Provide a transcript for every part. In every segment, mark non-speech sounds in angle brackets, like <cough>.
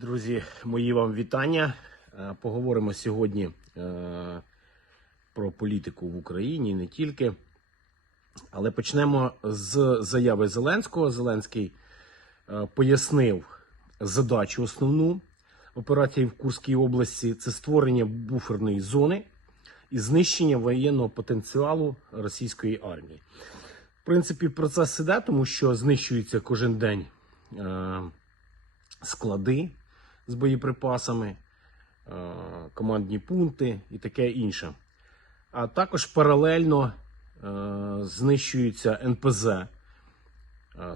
Друзі, мої вам вітання. Е, Поговоримо сьогодні е, про політику в Україні не тільки. Але почнемо з заяви Зеленського. Зеленський е, пояснив задачу основну операції в Курській області це створення буферної зони і знищення воєнного потенціалу російської армії. В принципі, процес іде, тому що знищується кожен день склади з боєприпасами, е, командні пункти і таке інше. А також паралельно е, знищується НПЗ. Е,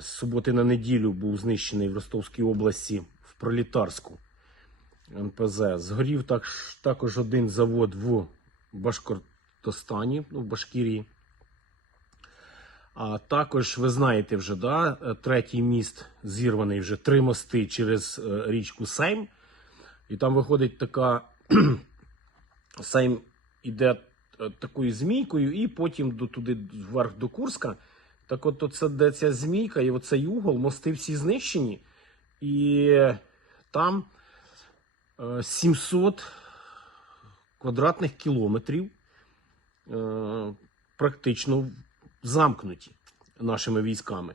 З суботи на неділю був знищений в Ростовській області в Пролітарську НПЗ. Згорів також один завод в Башкортостані, ну, в Башкірії. А також ви знаєте вже, да, е, третій міст зірваний вже три мости через е, річку Сейм. І там виходить така <clears throat> Сейм іде е, такою змійкою, і потім до туди вверх до Курська. Так от оце де ця змійка, і оцей угол, мости всі знищені. І там е, 700 квадратних кілометрів практично замкнуті нашими військами.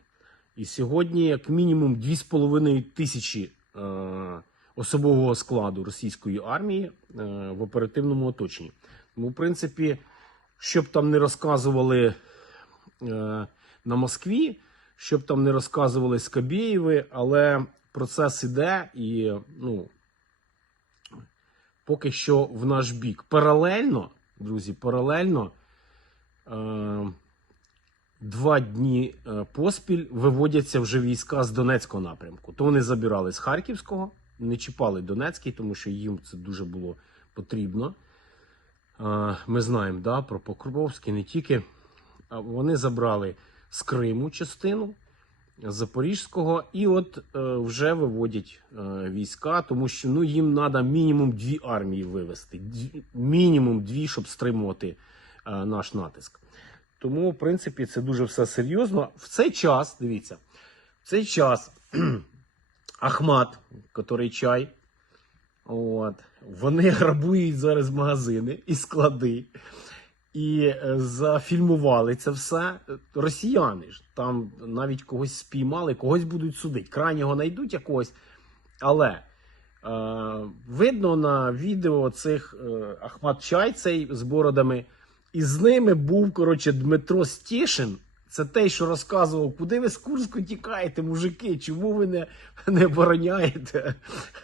І сьогодні, як мінімум, 2,5 тисячі е, особового складу російської армії е, в оперативному оточенні. Тому, в принципі, щоб там не розказували е, на Москві, щоб там не розказували Скабєєви, але процес іде і ну, поки що в наш бік. Паралельно, друзі, паралельно. Два дні е, поспіль виводяться вже війська з Донецького напрямку. То вони забирали з Харківського, не чіпали Донецький, тому що їм це дуже було потрібно. Е, Ми знаємо да, про Покровський, не тільки. Вони забрали з Криму частину з Запорізького, і от е, вже виводять війська, тому що ну, їм треба мінімум дві армії вивести. Мінімум дві, щоб стримувати наш натиск. Тому, в принципі, це дуже все серйозно. В цей час, дивіться, в цей час <clears throat> Ахмат, який чай, от, вони <laughs> грабують зараз магазини і склади. І е, зафільмували це все. Росіяни ж там навіть когось спіймали, когось будуть судити. Крайнього знайдуть якогось. Але е, видно на відео цих е, Ахмат Чай цей з бородами. І з ними був, коротше, Дмитро Стішин. Це той, що розказував, куди ви з Курську тікаєте, мужики, чому ви не, не обороняєте?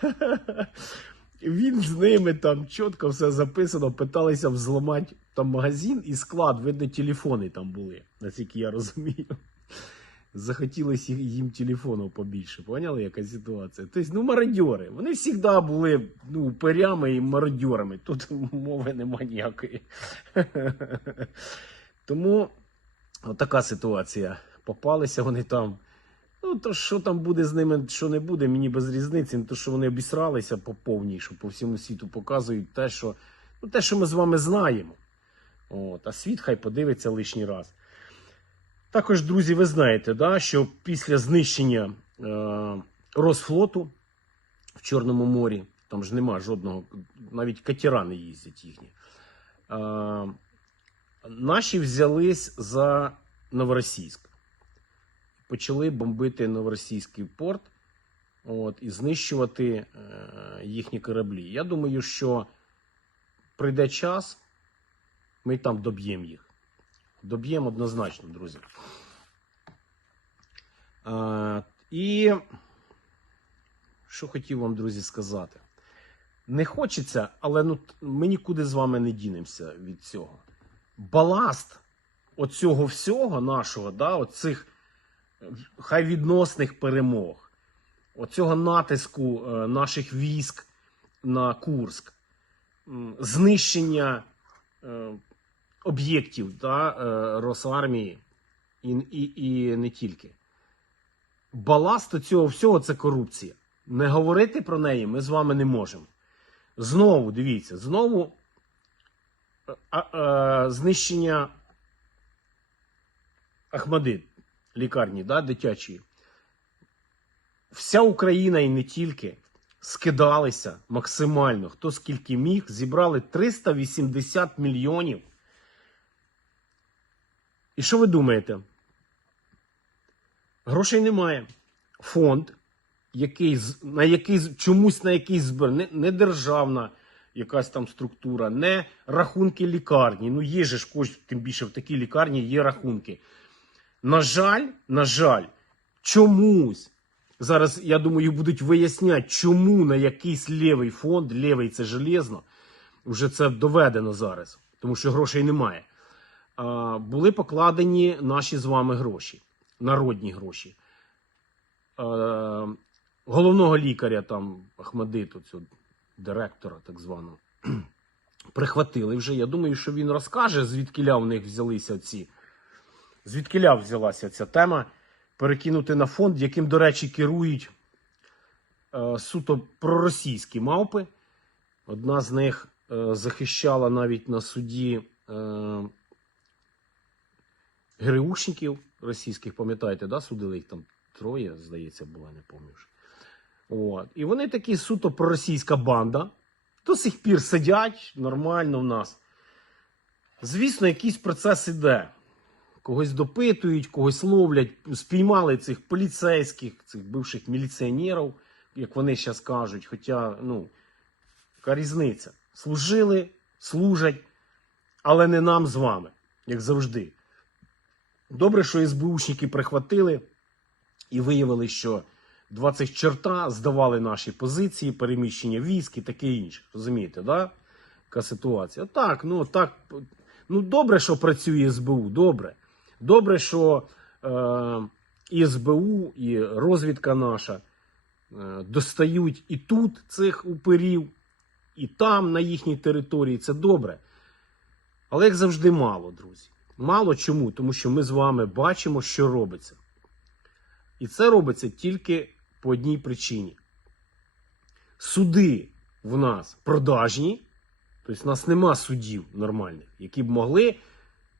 <laughs> Він з ними там чітко все записано, питалися взламати там магазин і склад, видно, телефони там були, наскільки я розумію. Захотілося їм телефонів побільше. Поняли, яка ситуація? Тобто, ну, мародьори. Вони завжди були ну, перями і мародьорами. Тут <laughs> мови нема ніякої. <laughs> Тому така ситуація. Попалися вони там. Ну, то що там буде з ними, що не буде, мені без різниці. То, що вони обісралися по повній, що по всьому світу показують те, що, ну, те, що ми з вами знаємо. От, а світ хай подивиться лишній раз. Також, друзі, ви знаєте, да, що після знищення е, Росфлоту в Чорному морі, там ж нема жодного, навіть катера не їздять їхні. Е, наші взялись за Новоросійськ. Почали бомбити Новоросійський порт от, і знищувати е, їхні кораблі. Я думаю, що прийде час, ми там доб'ємо їх. Доб'ємо однозначно, друзі. А, і що хотів вам, друзі, сказати. Не хочеться, але ну, ми нікуди з вами не дінемося від цього. Баласт оцього всього нашого, да, оцих е, хай відносних перемог, оцього натиску е, наших військ на Курськ, м, знищення. Об'єктів да, е, Росармії і, і, і не тільки. Баласт цього всього це корупція. Не говорити про неї ми з вами не можемо. Знову дивіться, знову е, а, е, знищення Ахмади, лікарні да, дитячої. Вся Україна і не тільки скидалися максимально, хто скільки міг, зібрали 380 мільйонів. І що ви думаєте? Грошей немає. Фонд, який, на який, чомусь на якийсь збір, не, не державна якась там структура, не рахунки лікарні. Ну, є ж кошт, тим більше в такій лікарні є рахунки. На жаль, на жаль, чомусь. Зараз, я думаю, будуть виясняти, чому на якийсь лівий фонд, лівий це железно, вже це доведено зараз, тому що грошей немає. Були покладені наші з вами гроші, народні гроші. Головного лікаря там Ахмадиту, цього директора, так званого, <clears throat> прихватили вже. Я думаю, що він розкаже, звідкиля в них взялися ці. Звідкиля взялася ця тема перекинути на фонд, яким, до речі, керують е, суто проросійські мавпи. Одна з них е, захищала навіть на суді е, ГРУшників російських, пам'ятаєте, да? судили їх там троє, здається, було, не пам'ятаю. І вони такі суто проросійська банда. До сих пір сидять нормально в нас. Звісно, якийсь процес іде. Когось допитують, когось ловлять, спіймали цих поліцейських, цих бивших міліціонерів, як вони зараз кажуть. Хоча, ну, яка різниця? Служили, служать, але не нам з вами, як завжди. Добре, що СБУшники прихватили і виявили, що два цих чорта здавали наші позиції, переміщення військ і таке інше. Розумієте, да? Яка ситуація? Так, ну так. Ну, добре, що працює СБУ, добре. Добре, що е, і СБУ, і розвідка наша е, достають і тут цих упирів, і там, на їхній території. Це добре. Але як завжди, мало, друзі. Мало чому? Тому що ми з вами бачимо, що робиться. І це робиться тільки по одній причині. Суди в нас продажні, тобто в нас нема судів нормальних, які б могли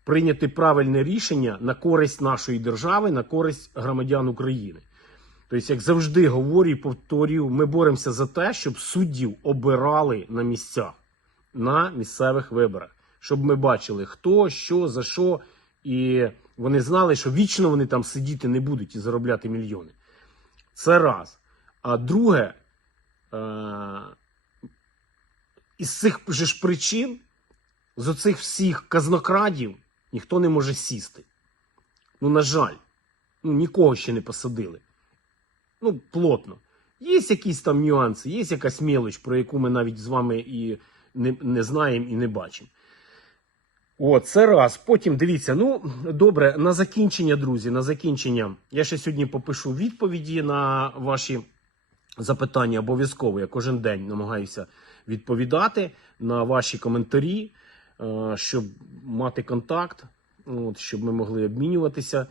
прийняти правильне рішення на користь нашої держави, на користь громадян України. Тобто, як завжди говорю і повторюю, ми боремося за те, щоб суддів обирали на місцях, на місцевих виборах, щоб ми бачили, хто, що, за що, і вони знали, що вічно вони там сидіти не будуть і заробляти мільйони. Це раз. А друге, е- із цих же ж причин, з оцих всіх казнокрадів, ніхто не може сісти. Ну, на жаль, ну, нікого ще не посадили. Ну, плотно. Є якісь там нюанси, є якась мелоч, про яку ми навіть з вами і не, не знаємо і не бачимо. О, це раз. Потім дивіться, ну добре, на закінчення, друзі, на закінчення. Я ще сьогодні попишу відповіді на ваші запитання обов'язково. Я кожен день намагаюся відповідати на ваші коментарі, е, щоб мати контакт, от, щоб ми могли обмінюватися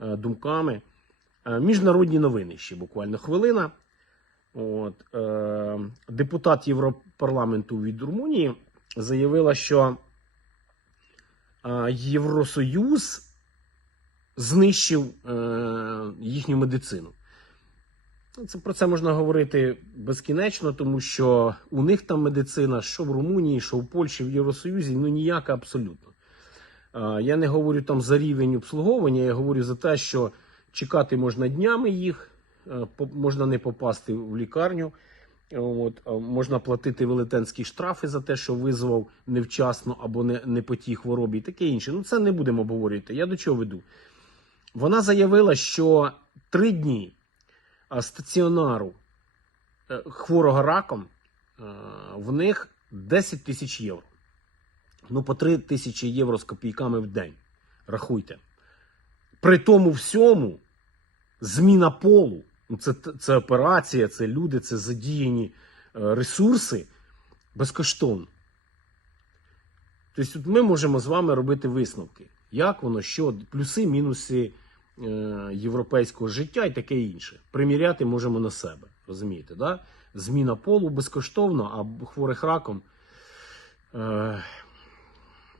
е, думками. Е, Міжнародні новини ще буквально хвилина. От, депутат Європарламенту від Румунії заявила, що Євросоюз знищив е, їхню медицину. Ну, Це, про це можна говорити безкінечно, тому що у них там медицина, що в Румунії, що в Польщі, в Євросоюзі, ну ніяка абсолютно. Я не говорю там за рівень обслуговування, я говорю за те, що чекати можна днями їх, е, можна не попасти в лікарню. От, можна платити велетенські штрафи за те, що визвав невчасно або не, не по тій хворобі, і таке інше. Ну, це не будемо обговорювати. Я до чого веду? Вона заявила, що три дні стаціонару е, хворого раком е, в них 10 тисяч євро. Ну, по 3 тисячі євро з копійками в день. Рахуйте. При тому всьому зміна полу, це, це операція, це люди, це задіяні е, ресурси безкоштовно. Тобто, ми можемо з вами робити висновки, як воно, що, плюси, мінуси е, європейського життя і таке інше. Приміряти можемо на себе. Розумієте, да? Зміна полу безкоштовно, а хворих раком е,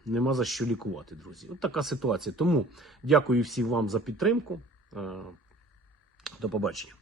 нема за що лікувати, друзі. От така ситуація. Тому дякую всім вам за підтримку. Е, До побачення.